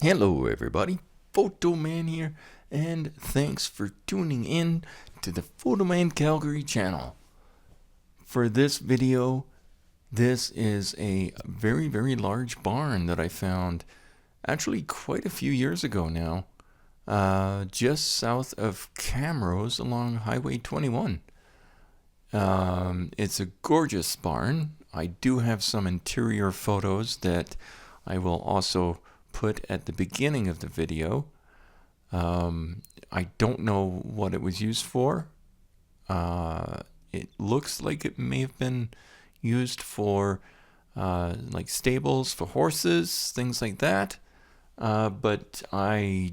Hello everybody, Photoman here, and thanks for tuning in to the FotomanCalgary channel. For this video, this is a very large barn that I found actually quite a few years ago now, just south of Camrose along Highway 21. It's a gorgeous barn. I do have some interior photos that I will also put at the beginning of the video. I don't know what it was used for. It looks like it may have been used for like stables for horses, things like that. But I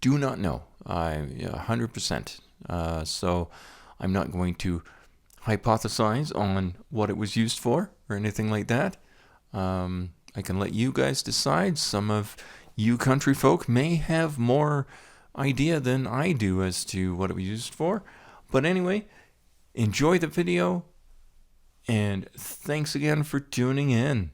do not know. 100%. So I'm not going to hypothesize on what it was used for or anything like that. I can let you guys decide. Some of you country folk may have more idea than I do as to what it was used for. But anyway, enjoy the video, and thanks again for tuning in.